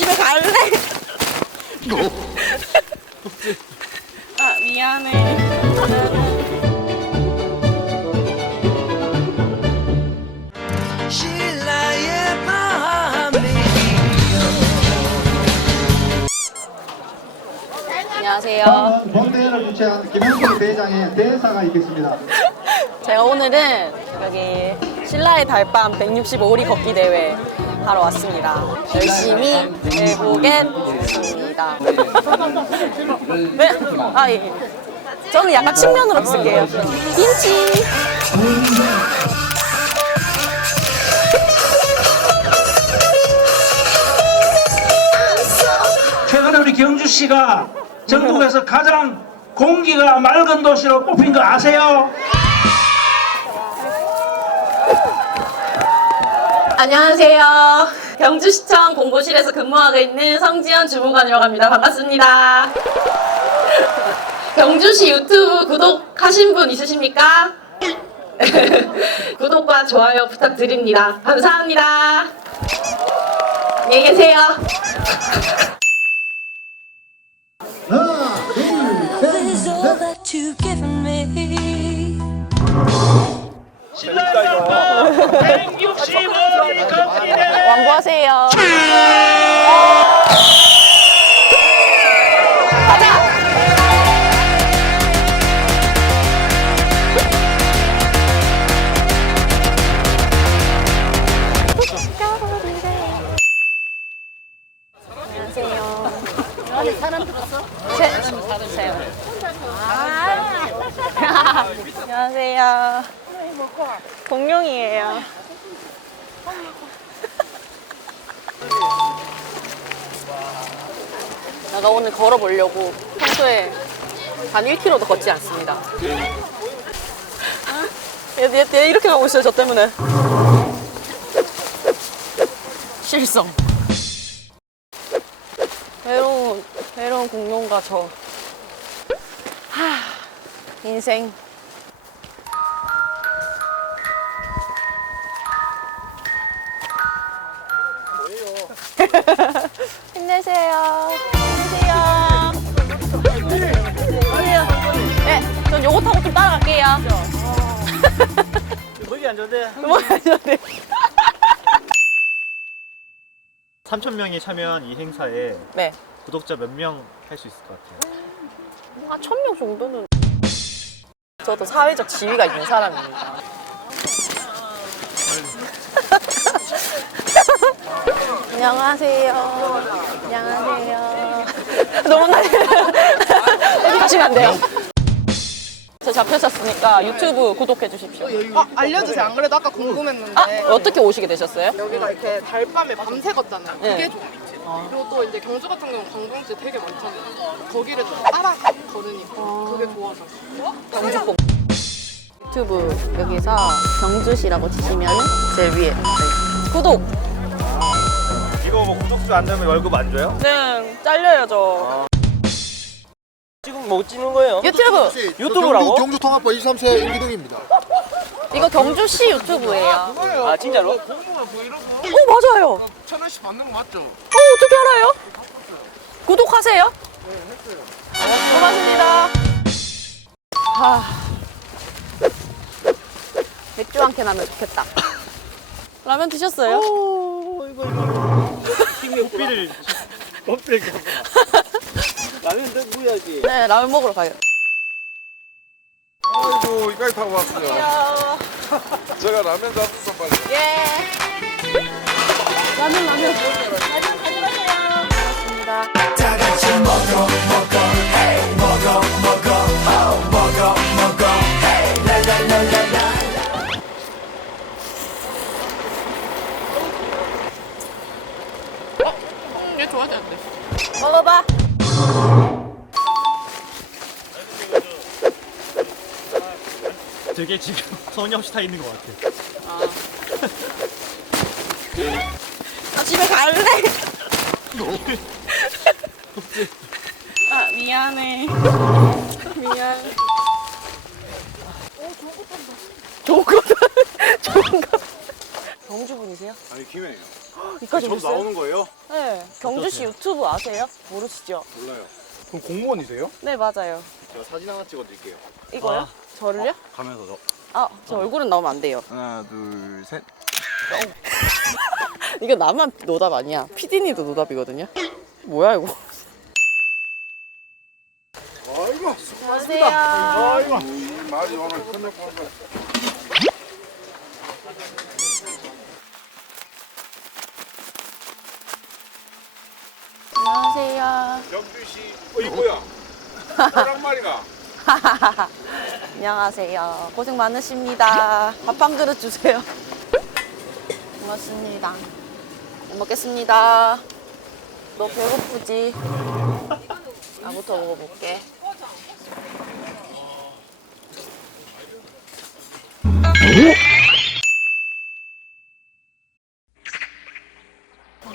집에 갈래? 아 미안해. 신라의 마음이 안녕하세요. 본대회를 주최한 김현수 대장의 대사가 있겠습니다. 제가 오늘은 여기 신라의 달밤 165리 걷기 대회 하러 왔습니다. 열심히 해보겠습니다. 네? 아, 예. 저는 약간 측면으로 쓸게요. 김치. 최근에 우리 경주시가 전국에서 가장 공기가 맑은 도시로 뽑힌 거 아세요? 안녕하세요. 경주시청 공보실에서 근무하고 있는 성지연 주무관이라고 합니다. 반갑습니다. 경주시 유튜브 구독하신 분 있으십니까? 구독과 좋아요 부탁드립니다. 감사합니다. 안녕히 계세요. 하나, 둘, 셋. is all that you've given me. 신라장파 165리 걷기 대회 제요. 아. 안녕하세요. 공룡이에요. 내가 오늘 걸어보려고 평소에 한 1km도 걷지 않습니다. 얘, 얘, 얘 이렇게 가고 있어요, 저 때문에. 실성. 외로운, 외로운 공룡과 저. 하, 인생. 힘내세요. 힘내세요. 힘내세요. 네, 전 요거 타고 좀 따라갈게요. 거기 안 좋은데 뭐 하셨네. 3천 명이 참여한 이 행사에 네. 구독자 몇 명 할 수 있을 것 같아요. 한 천 명 정도는. 저도 사회적 지위가 있는 사람입니다. 안녕하세요. 안녕하세요. 너무 날 어디 가시면 안 돼요. 저 잡혔었으니까 유튜브 구독해 주십시오. 아, 알려주세요. 안 그래도 아까 궁금했는데 아, 어떻게 오시게 되셨어요? 여기가 이렇게 달밤에 밤새 걷잖아요. 네. 그게 좋아. 그리고 또 이제 경주 같은 경우는 관광지 되게 많잖아요. 거기를 좀 따라 걸으니까 그게 좋아서. 경주봉 유튜브 여기서 경주시라고 치시면 제일 위에 구독 이거 뭐 구독수 안 되면 월급 안 줘요? 네 잘려요 저 지금 뭐 찍는 거예요? 유튜브 유튜브라고? 경주 통합부 23세 임기동입니다. 이거 경주시 유튜브예요 아 진짜로? 오 맞아요 천 원씩 받는 거 맞죠? 어 어떻게 알아요? 구독하세요 고맙습니다 하... 맥주 한 캔 하면 좋겠다 라면 드셨어요? 오 이거 이거 삐를 껍질까 라면 더 구워야지 네 라면 먹으러 가요 아이고 이까지 타고 왔어요. 제가 라면 잡수서 빨리. 예. 라면 라면. 라면 가져가세요. 고맙습니다. 다 같이 먹어 먹어 hey 먹어 먹어 되게 지금 소녀시 타 있는 것 같아 나 집에 갈래. 아 미안해. 미안. 좋은 거 좋은 거. 경주 분이세요? 아니 김해요. 이까지 저도 오셨어요? 나오는 거예요? 네. 경주시 유튜브 아세요? 모르시죠? 몰라요. 그럼 공무원이세요? 네, 맞아요. 제가 사진 하나 찍어드릴게요. 이거요? 저를요? 가면서 저. 아, 저 얼굴은 나오면 안 돼요. 하나, 둘, 셋. 이거 나만 노답 아니야. 피디님도 노답이거든요. 뭐야 이거? 아이고 안녕하세요. 아이고 이 말이 오늘 뻔한 안녕하세요. 경주시 어 이거야 사람 말이가 안녕하세요. 고생 많으십니다. 밥 한 그릇 주세요. 고맙습니다. 잘 먹겠습니다. 너 배고프지? 나부터 먹어볼게.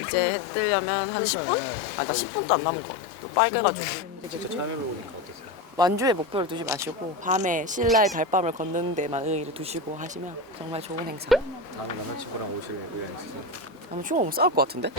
이제 해 뜨려면 한 10분? 아, 나 10분도 안 남은 것 같아. 또 빨개가지고. 진짜 참여해보니까 어떠세요? 완주에 목표를 두지 마시고 밤에 신라의 달밤을 걷는 데만 의의를 두시고 하시면 정말 좋은 행사. 다음에 남자친구랑 오실 의향 있으세요? 아마 충없 싸울 것 같은데?